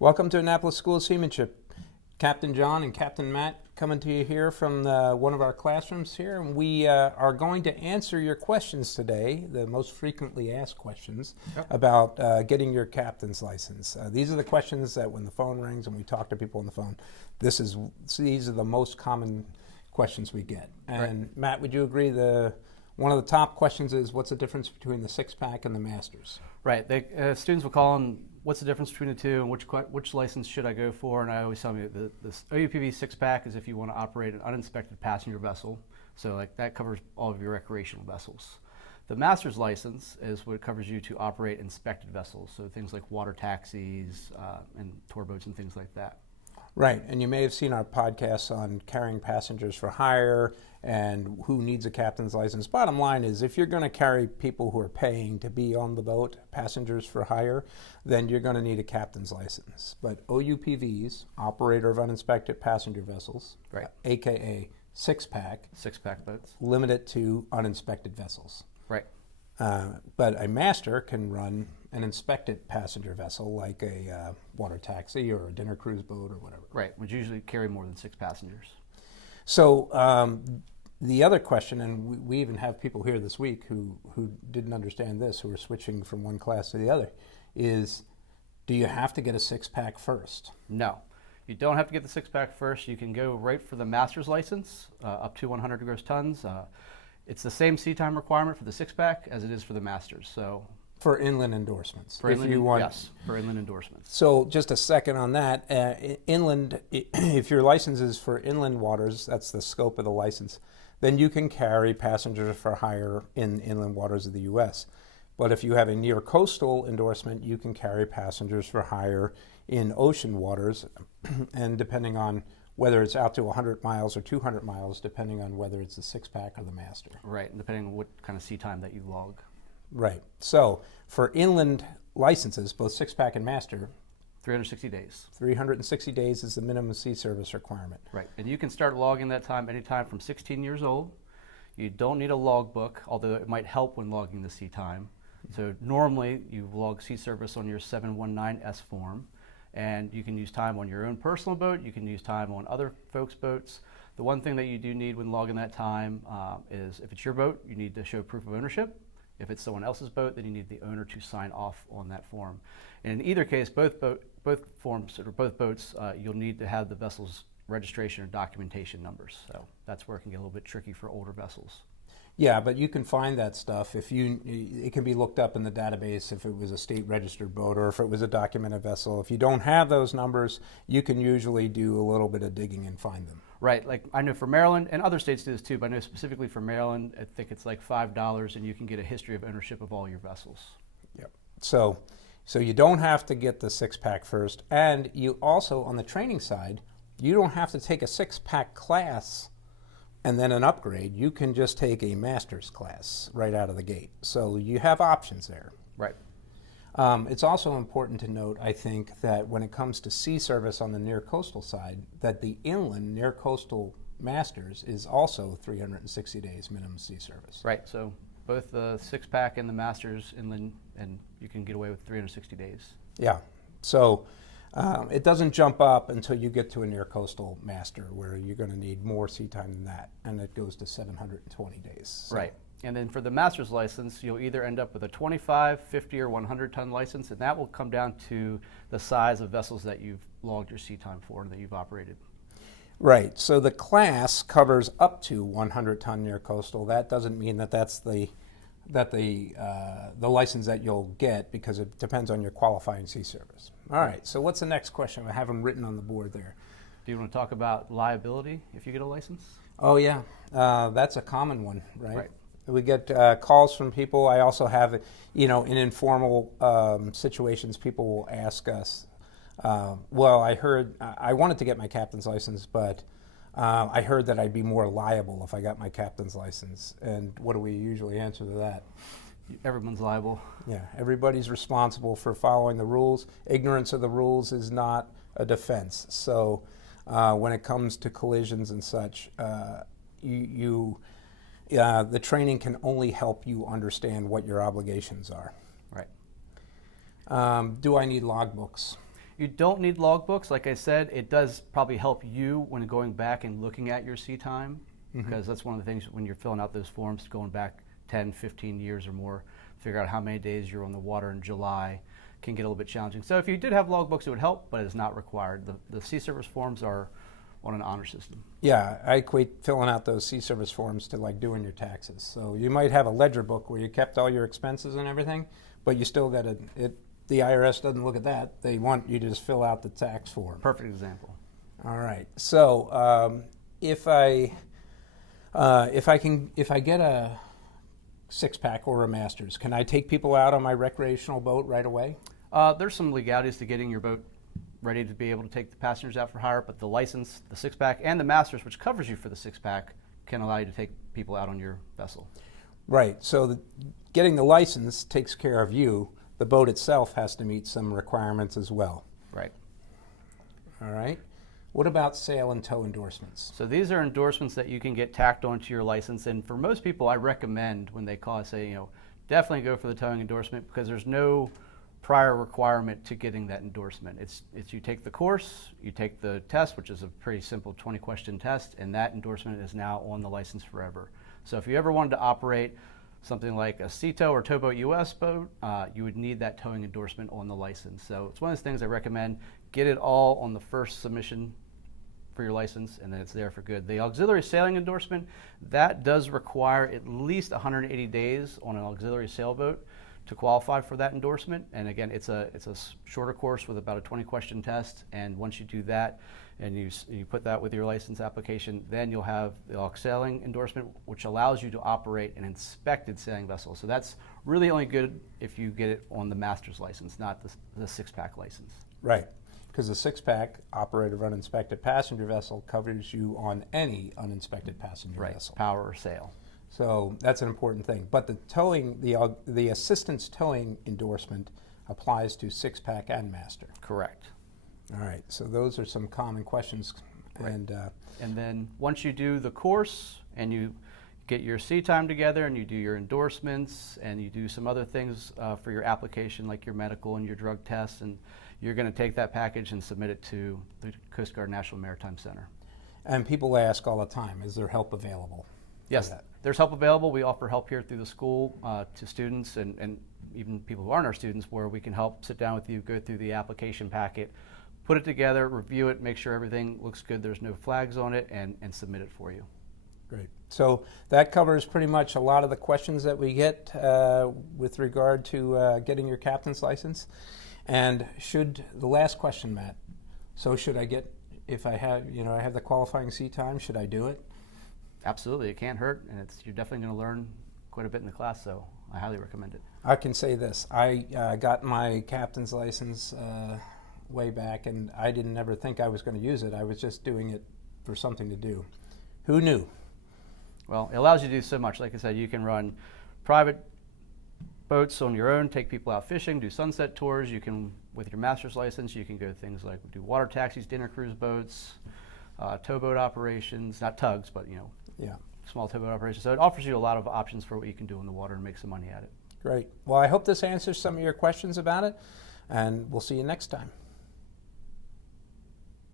Welcome to Annapolis School of Seamanship. Captain John and Captain Matt coming to you here from one of our classrooms here. And we are going to answer your questions today, the most frequently asked questions about getting your captain's license. These are the questions that when the phone rings and we talk to people on the phone, these are the most common questions we get. And Matt, would you agree one of the top questions is what's the difference between the six-pack and the Masters? Right. Students will call them, what's the difference between the two and which license should I go for? And I always tell them the OUPV six-pack is if you want to operate an uninspected passenger vessel. So like that covers all of your recreational vessels. The Master's license is what covers you to operate inspected vessels. So things like water taxis and tour boats and things like that. Right, and you may have seen our podcasts on carrying passengers for hire and who needs a captain's license. Bottom line is if you're going to carry people who are paying to be on the boat, passengers for hire, then you're going to need a captain's license. But OUPVs, operator of uninspected passenger vessels, right, aka six-pack boats, limited to uninspected vessels. Right. But a master can run an inspected passenger vessel like a water taxi or a dinner cruise boat or whatever. Right, which usually carry more than 6 passengers. So the other question, and we even have people here this week who didn't understand this, who are switching from one class to the other, is do you have to get a six-pack first? No. You don't have to get the six-pack first. You can go right for the master's license, up to 100 gross tons. It's the same sea time requirement for the six-pack as it is for the master's. So for inland endorsements. Yes, for inland endorsements. So just a second on that. Inland, if your license is for inland waters, that's the scope of the license, then you can carry passengers for hire in inland waters of the U.S. But if you have a near coastal endorsement, you can carry passengers for hire in ocean waters, and depending on whether it's out to 100 miles or 200 miles, depending on whether it's the six-pack or the master. Right, and depending on what kind of sea time that you log. Right. So for inland licenses, both six-pack and master, 360 days. 360 days is the minimum sea service requirement. Right, and you can start logging that time anytime from 16 years old. You don't need a logbook, although it might help when logging the sea time. So normally you log sea service on your 719S form, and you can use time on your own personal boat, you can use time on other folks' boats. The one thing that you do need when logging that time is if it's your boat, you need to show proof of ownership. If it's someone else's boat, then you need the owner to sign off on that form. And in either case, both forms or both boats, you'll need to have the vessel's registration or documentation numbers. So that's where it can get a little bit tricky for older vessels. Yeah, but you can find that stuff it can be looked up in the database if it was a state registered boat or if it was a documented vessel. If you don't have those numbers, you can usually do a little bit of digging and find them. Right, like I know for Maryland, and other states do this too, but I know specifically for Maryland, I think it's like $5 and you can get a history of ownership of all your vessels. Yep. So you don't have to get the six-pack first, and you also, on the training side, you don't have to take a six-pack class and then an upgrade. You can just take a master's class right out of the gate. So you have options there. Right. It's also important to note, I think, that when it comes to sea service on the near coastal side, that the inland near coastal masters is also 360 days minimum sea service. Right. So both the six-pack and the masters inland, and you can get away with 360 days. Yeah. So it doesn't jump up until you get to a near coastal master where you're going to need more sea time than that, and it goes to 720 days. So. Right. And then for the master's license, you'll either end up with a 25, 50, or 100-ton license, and that will come down to the size of vessels that you've logged your sea time for and that you've operated. Right. So the class covers up to 100-ton near coastal. That doesn't mean that that's the license that you'll get, because it depends on your qualifying sea service. All right. So what's the next question? I have them written on the board there. Do you want to talk about liability if you get a license? Oh yeah, that's a common one, right? Right. We get calls from people. I also have, in informal situations, people will ask us, well, I heard, I wanted to get my captain's license, but I heard that I'd be more liable if I got my captain's license. And what do we usually answer to that? Everyone's liable. Yeah, everybody's responsible for following the rules. Ignorance of the rules is not a defense. So when it comes to collisions and such, the training can only help you understand what your obligations are. Right. Do I need logbooks? You don't need logbooks. Like I said, it does probably help you when going back and looking at your sea time, because that's one of the things when you're filling out those forms, going back 10, 15 years or more, figure out how many days you're on the water in July can get a little bit challenging. So if you did have logbooks, it would help, but it's not required. The sea service forms are on an honor system. Yeah, I equate filling out those sea service forms to like doing your taxes. So you might have a ledger book where you kept all your expenses and everything, but you still got the IRS doesn't look at that. They want you to just fill out the tax form. Perfect example. All right. So if I get a 6-pack or a Masters, can I take people out on my recreational boat right away? There's some legalities to getting your boat ready to be able to take the passengers out for hire, but the license, the 6-pack, and the Masters, which covers you for the 6-pack, can allow you to take people out on your vessel. Right. So getting the license takes care of you. The boat itself has to meet some requirements as well. Right. All right. What about sail and tow endorsements? So these are endorsements that you can get tacked onto your license, and for most people, I recommend when they call, say, definitely go for the towing endorsement, because there's no prior requirement to getting that endorsement. It's you take the course, you take the test, which is a pretty simple 20-question test, and that endorsement is now on the license forever. So if you ever wanted to operate something like a Sea Tow or Towboat US boat, you would need that towing endorsement on the license. So it's one of those things I recommend. Get it all on the first submission for your license, and then it's there for good. The auxiliary sailing endorsement, that does require at least 180 days on an auxiliary sailboat to qualify for that endorsement. And again, it's a shorter course with about a 20-question test, and once you do that and you put that with your license application, then you'll have the aux sailing endorsement, which allows you to operate an inspected sailing vessel. So that's really only good if you get it on the master's license, not the 6-pack license. Right. Because the 6-pack operated uninspected passenger vessel covers you on any uninspected passenger vessel. Power or sail. So that's an important thing. But the towing, the assistance towing endorsement applies to 6-pack and master. Correct. All right. So those are some common questions. Right. And then once you do the course and you get your sea time together and you do your endorsements and you do some other things for your application, like your medical and your drug tests, and you're going to take that package and submit it to the Coast Guard National Maritime Center. And people ask all the time, is there help available? Yes, there's help available. We offer help here through the school to students and even people who aren't our students, where we can help sit down with you, go through the application packet, put it together, review it, make sure everything looks good, there's no flags on it, and submit it for you. Great. So that covers pretty much a lot of the questions that we get with regard to getting your captain's license. And the last question, Matt, so should I get, if I have, I have the qualifying sea time, should I do it? Absolutely, it can't hurt, and you're definitely going to learn quite a bit in the class, so I highly recommend it. I can say this, I got my captain's license way back, and I didn't ever think I was going to use it. I was just doing it for something to do. Who knew? Well, it allows you to do so much. Like I said, you can run private boats on your own, take people out fishing, do sunset tours. You can, with your master's license, you can go things like do water taxis, dinner cruise boats, towboat operations, not tugs, but small towboat operations. So it offers you a lot of options for what you can do in the water and make some money at it. Great. Well, I hope this answers some of your questions about it, and we'll see you next time.